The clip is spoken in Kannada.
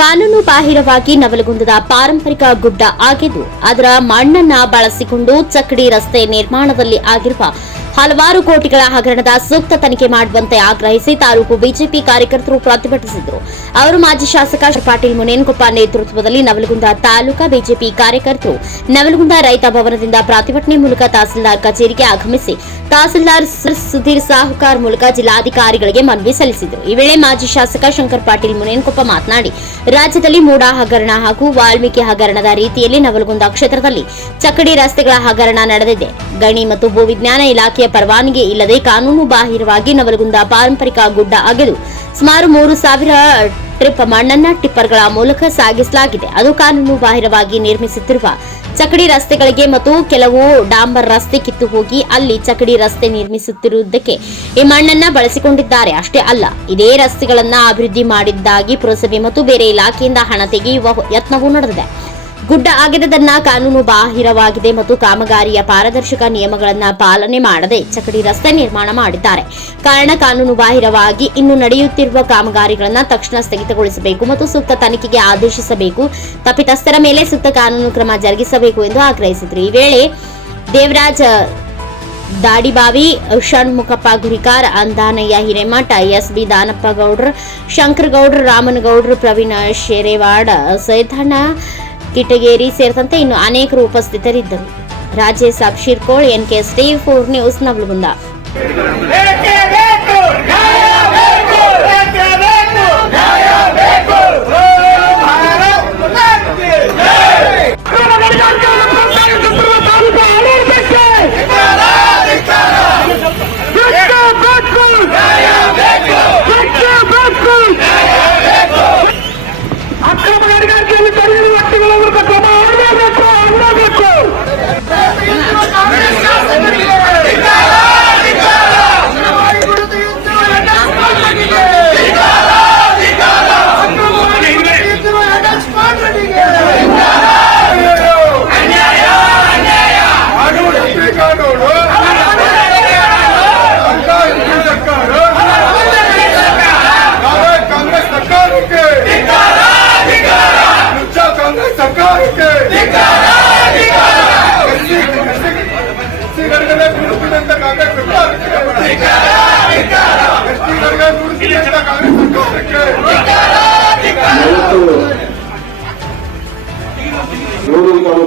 ಕಾನೂನು ಬಾಹಿರವಾಗಿ ನವಲಗುಂದದ ಪಾರಂಪರಿಕ ಗುಡ್ಡ ಆಗಿದ್ದು, ಅದರ ಮಣ್ಣನ್ನ ಬಳಸಿಕೊಂಡು ಚಕ್ಕಡಿ ರಸ್ತೆ ನಿರ್ಮಾಣದಲ್ಲಿ ಆಗಿರುವ ಹಲವಾರು ಕೋಟಿಗಳ ಹಗರಣದ ಸೂಕ್ತ ತನಿಖೆ ಮಾಡುವಂತೆ ಆಗ್ರಹಿಸಿ ತಾಲೂಕು ಬಿಜೆಪಿ ಕಾರ್ಯಕರ್ತರು ಪ್ರತಿಭಟಿಸಿದರು. ಅವರು ಮಾಜಿ ಶಾಸಕ ಪಾಟೀಲ್ ಮುನೇನ್ಕೊಪ್ಪ ನೇತೃತ್ವದಲ್ಲಿ ನವಲಗುಂದ ತಾಲೂಕಾ ಬಿಜೆಪಿ ಕಾರ್ಯಕರ್ತರು ನವಲಗುಂದ ರೈತ ಭವನದಿಂದ ಪ್ರತಿಭಟನೆ ಮೂಲಕ ತಹಸೀಲ್ದಾರ್ ಕಚೇರಿಗೆ ಆಗಮಿಸಿ ತಹಸೀಲ್ದಾರ್ ಸುಧೀರ್ ಸಾಹುಕಾರ್ ಮೂಲಕ ಜಿಲ್ಲಾಧಿಕಾರಿಗಳಿಗೆ ಮನವಿ ಸಲ್ಲಿಸಿದರು. ಈ ವೇಳೆ ಮಾಜಿ ಶಾಸಕ ಶಂಕರ್ ಪಾಟೀಲ್ ಮುನೇನ್ಕೊಪ್ಪ ಮಾತನಾಡಿ, ರಾಜ್ಯದಲ್ಲಿ ಮೂಡ ಹಗರಣ ಹಾಗೂ ವಾಲ್ಮೀಕಿ ಹಗರಣದ ರೀತಿಯಲ್ಲಿ ನವಲಗುಂದ ಕ್ಷೇತ್ರದಲ್ಲಿ ಚಕಡಿ ರಸ್ತೆಗಳ ಹಗರಣ ನಡೆದಿದೆ. ಗಣಿ ಮತ್ತು ಭೂವಿಜ್ಞಾನ ಇಲಾಖೆಯ ಪರವಾನಗಿ ಇಲ್ಲದೆ ಕಾನೂನು ಬಾಹಿರವಾಗಿ ನವಲಗುಂದ ಪಾರಂಪರಿಕ ಗುಡ್ಡ ಅಗೆದು ಸುಮಾರು ಮೂರು ಸಾವಿರ ಟ್ರಿಪ್ ಮಣ್ಣನ್ನ ಟಿಪ್ಪರ್ಗಳ ಮೂಲಕ ಸಾಗಿಸಲಾಗಿದೆ. ಅದು ಕಾನೂನು ಬಾಹಿರವಾಗಿ ನಿರ್ಮಿಸುತ್ತಿರುವ ಚಕಡಿ ರಸ್ತೆಗಳಿಗೆ ಮತ್ತು ಕೆಲವು ಡಾಂಬರ್ ರಸ್ತೆ ಕಿತ್ತು ಹೋಗಿ ಅಲ್ಲಿ ಚಕಡಿ ರಸ್ತೆ ನಿರ್ಮಿಸುತ್ತಿರುವುದಕ್ಕೆ ಈ ಮಣ್ಣನ್ನ ಬಳಸಿಕೊಂಡಿದ್ದಾರೆ. ಅಷ್ಟೇ ಅಲ್ಲ, ಇದೇ ರಸ್ತೆಗಳನ್ನ ಅಭಿವೃದ್ಧಿ ಮಾಡಿದ್ದಾಗಿ ಪುರಸಭೆ ಮತ್ತು ಬೇರೆ ಇಲಾಖೆಯಿಂದ ಹಣ ತೆಗೆಯುವ ಯತ್ನವೂ ನಡೆದಿದೆ. ಗುಡ್ಡ ಆಗಿದ್ದನ್ನ ಕಾನೂನು ಬಾಹಿರವಾಗಿದೆ ಮತ್ತು ಕಾಮಗಾರಿಯ ಪಾರದರ್ಶಕ ನಿಯಮಗಳನ್ನ ಪಾಲನೆ ಮಾಡದೆ ಚಕಡಿ ರಸ್ತೆ ನಿರ್ಮಾಣ ಮಾಡಿದ್ದಾರೆ. ಕಾರಣ ಕಾನೂನು ಬಾಹಿರವಾಗಿ ಇನ್ನು ನಡೆಯುತ್ತಿರುವ ಕಾಮಗಾರಿಗಳನ್ನ ತಕ್ಷಣ ಸ್ಥಗಿತಗೊಳಿಸಬೇಕು ಮತ್ತು ಸೂಕ್ತ ತನಿಖೆಗೆ ಆದೇಶಿಸಬೇಕು. ತಪ್ಪಿತಸ್ಥರ ಮೇಲೆ ಸೂಕ್ತ ಕಾನೂನು ಕ್ರಮ ಜರುಗಿಸಬೇಕು ಎಂದು ಆಗ್ರಹಿಸಿದರು. ಈ ವೇಳೆ ದೇವರಾಜ್, ದಾಡಿಬಾವಿ, ಷಣ್ಮುಖಪ್ಪ ಗುರಿಕಾರ್, ಅಂದಾನಯ್ಯ, ಹಿರೇಮಠ ಎಸ್ ಬಿ ದಾನಪ್ಪ ಗೌಡ್ರ, ಶಂಕರಗೌಡ್ರ, ರಾಮನಗೌಡ್ರ, ಪ್ರವೀಣ ಶೇರೇವಾಡ ಸೈತಣ್ಣ ಕಿಟಗೇರಿ ಸೇರಿದಂತೆ ಇನ್ನು ಅನೇಕರು ಉಪಸ್ಥಿತರಿದ್ದರು. Rajesh N NK stave four news Navalagunda.